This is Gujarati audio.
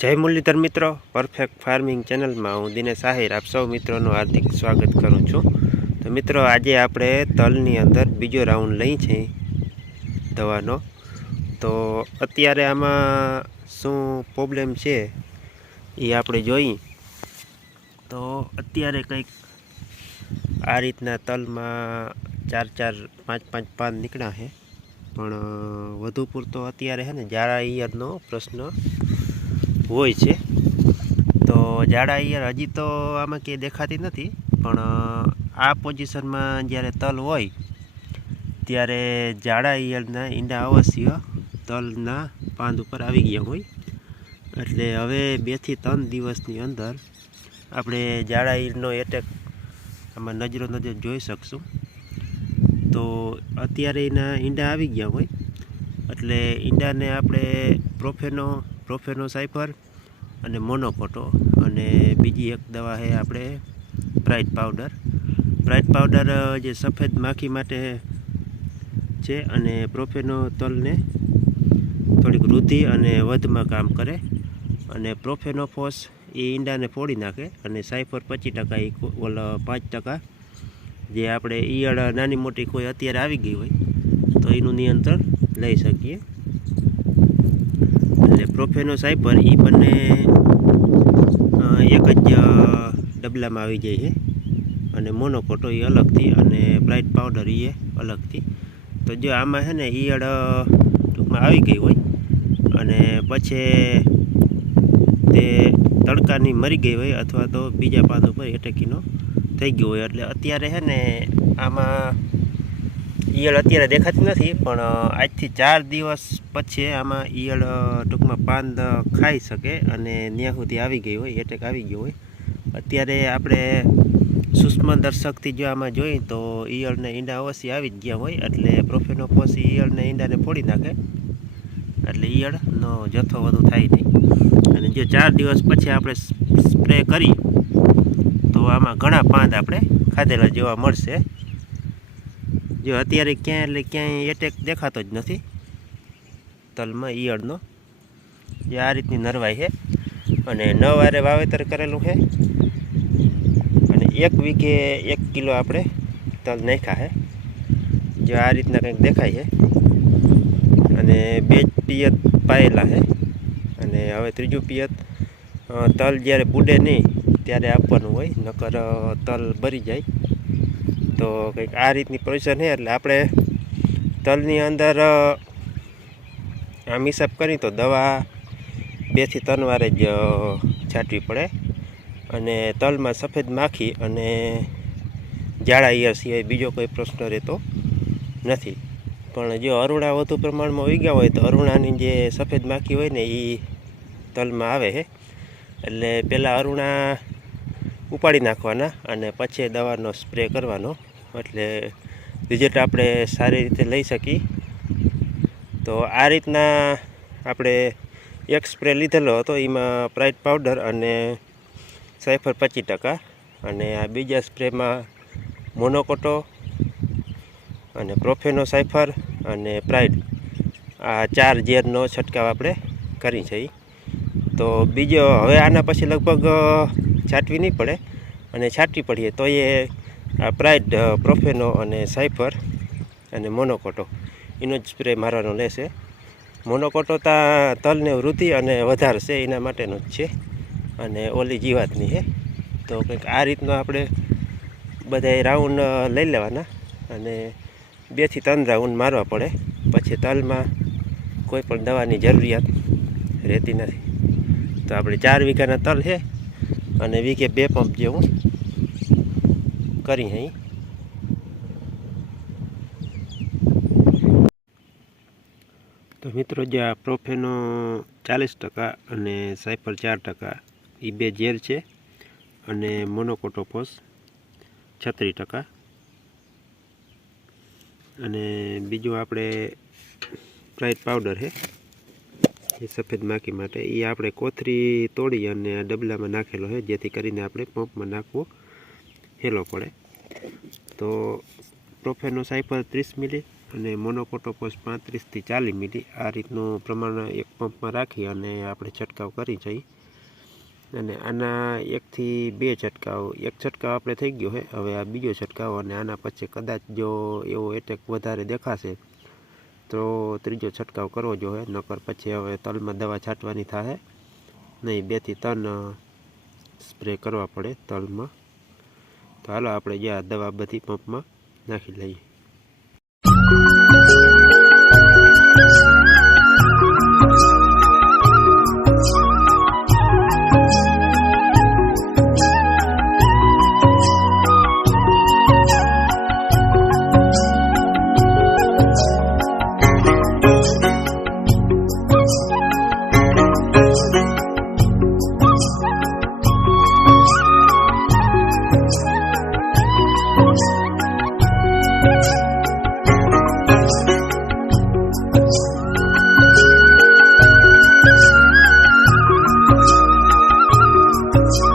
જય મુરલીધર મિત્રો પરફેક્ટ ફાર્મિંગ ચેનલમાં હું દિનેશ આહિર, આપ સૌ મિત્રોનું હાર્દિક સ્વાગત કરું છું. તો મિત્રો, આજે આપણે તલની અંદર બીજો રાઉન્ડ લઈ છે દવાનો. તો અત્યારે આમાં શું પ્રોબ્લેમ છે એ આપણે જોઈ. તો અત્યારે કંઈક આ રીતના તલમાં ચાર ચાર, પાંચ પાંચ પાન નીકળ્યા છે. પણ વધુ પૂરતો અત્યારે છે ને જાળા ઇયરનો પ્રશ્ન હોય છે. તો જાડા ઈયર હજી તો આમાં ક્યાંય દેખાતી નથી, પણ આ પોઝિશનમાં જ્યારે તલ હોય, ત્યારે જાડા ઈયળના ઈંડા અવશ્ય તલના પાંદ ઉપર આવી ગયા હોય. એટલે હવે બેથી ત્રણ દિવસની અંદર આપણે જાડા ઈયળનો એટેક આમાં નજરો નજર જોઈ શકશું. તો અત્યારે એના ઈંડા આવી ગયા હોય, એટલે ઈંડાને આપણે પ્રોફેનો પ્રોફેનો સાયફર અને મોનોકોટો અને બીજી એક દવા છે આપણે બ્રાઇટ પાવડર. બ્રાઇટ પાવડર જે સફેદ માખી માટે છે અને પ્રોફેનોતોલને થોડીક વૃદ્ધિ અને વધમાં કામ કરે. અને પ્રોફેનોફોસ એ ઈંડાને ફોડી નાખે અને સાયફર પચીસ ટકા એ ઓલા, પાંચ ટકા જે આપણે ઈયળ નાની મોટી કોઈ અત્યારે આવી ગઈ હોય તો એનું નિયંત્રણ લઈ શકીએ. એટલે પ્રોફેનો સાયપર એ બંને એક જ ડબલામાં આવી જાય છે. અને મોનોકોટો એ અલગથી અને બ્રાઇટ પાવડર એ અલગથી. તો જો આમાં છે ને ઈયળ ટૂંકમાં આવી ગઈ હોય અને પછી તે તડકાની મરી ગઈ હોય અથવા તો બીજા પાન ઉપર એટેકીનો થઈ ગયો હોય. એટલે અત્યારે છે ને આમાં ઈયળ અત્યારે દેખાતી નથી, પણ આજથી ચાર દિવસ પછી આમાં ઈયળ ટૂંકમાં પાન ખાઈ શકે અને ત્યાં સુધી આવી ગઈ હોય એટેક આવી ગયો હોય. અત્યારે આપણે સૂક્ષ્મ દર્શકથી જો આમાં જોઈએ તો ઈયળને ઈંડા અવશ્ય આવી જ ગયા હોય, એટલે પ્રોફેનોફોસ ઈયળને ઈંડાને ફોડી નાખે. એટલે ઈયળનો જથ્થો વધુ થાય નહીં. અને જો ચાર દિવસ પછી આપણે સ્પ્રે કરી, તો આમાં ઘણા પાંદ આપણે ખાધેલા જોવા મળશે. જો અત્યારે ક્યાંય એટલે ક્યાંય એટેક દેખાતો જ નથી. તલમાં ઈયળનો. જે આ રીતની નરવાઈ છે. અને નવારે વાવેતર કરેલું છે. અને એક વીઘે એક કિલો આપણે તલ નાખ્યા છે. જો આ રીતના કંઈક દેખાય છે. અને બે જ પિયત પાયેલા છે. અને હવે ત્રીજું પિયત તલ જ્યારે બુડે નહીં, ત્યારે આપવાનું હોય, નકર તલ ભરી જાય. તો કંઈક આ રીતની પોઝિશન છે એટલે આપણે તલની અંદર આ હિસાબ કરી તો દવા બેથી ત્રણ વારે જ છાંટવી પડે. અને તલમાં સફેદ માખી અને જાડા ઈયર સિવાય બીજો કોઈ પ્રશ્ન રહેતો નથી. પણ જો અરુણા વધુ પ્રમાણમાં ઉગ્યા હોય તો અરુણાની જે સફેદ માખી હોય ને એ તલમાં આવે છે. એટલે પહેલાં અરુણા ઉપાડી નાખવાના અને પછી દવાનો સ્પ્રે કરવાનો. એટલે રિઝલ્ટ આપણે સારી રીતે લઈ શકીએ તો આ રીતના આપણે એક સ્પ્રે લીધેલો હતો, એમાં પ્રાઇટ પાવડર અને સાયફર પચીસ ટકા અને આ બીજા સ્પ્રેમાં મોનોકોટો અને પ્રોફેનો સાયફર અને પ્રાઇડ આ ચાર ઝેરનો છંટકાવ આપણે કરી છે. તો બીજો, હવે આના પછી લગભગ છાંટવી નહીં પડે અને છાંટવી પડીએ તો એ આ પ્રાઇડ પ્રોફેનો અને સાઇફર અને મોનોકોટો એનો જ સ્પ્રે મારવાનો રહેશે મોનોકોટો તા તલને વૃદ્ધિ અને વધારશે એના માટેનો જ છે. અને ઓલી જીવાતની છે તો કંઈક આ રીતનો આપણે બધાય રાઉન્ડ લઈ લેવાના. અને બેથી ત્રણ રાઉન્ડ મારવા પડે. પછી તલમાં કોઈ પણ દવાની જરૂરિયાત રહેતી નથી. તો આપણે ચાર વીઘાના તલ છે અને વીઘે બે પંપ જેવું. કરી અહીં તો મિત્રો જે આ પ્રોફેનો ચાલીસ ટકા અને સાયફર ચાર ટકા એ બે ઝેર છે અને મોનોકોટોફોસ છત્રીસ ટકા. અને બીજું આપણે પ્રાઇટ પાવડર છે એ સફેદ માખી માટે. એ આપણે કોથરી તોડી અને ડબલામાં નાખેલો છે જેથી કરીને આપણે પંપમાં નાખવો હેલો પડે. તો પ્રોફેનો સાયફર ત્રીસ મિલી અને મોનોકોટોપોસ પાંત્રીસથી ચાલીસ મિલી આ રીતનું પ્રમાણ એક પંપમાં રાખી અને આપણે છંટકાવ કરી જઈએ અને આના એકથી બે છંટકાવ, એક છંટકાવ આપણે થઈ ગયો છે હવે આ બીજો છંટકાવ અને આના પછી કદાચ જો એવો એટેક વધારે દેખાશે, તો ત્રીજો છંટકાવ કરવો જોઈએ નકર પછી હવે તલમાં દવા છાંટવાની થાય નહીં બેથી ત્રણ સ્પ્રે કરવા પડે તલમાં. તો હાલો આપણે જે આ દવા બધી પંપમાં નાખી લઈએ. Bye.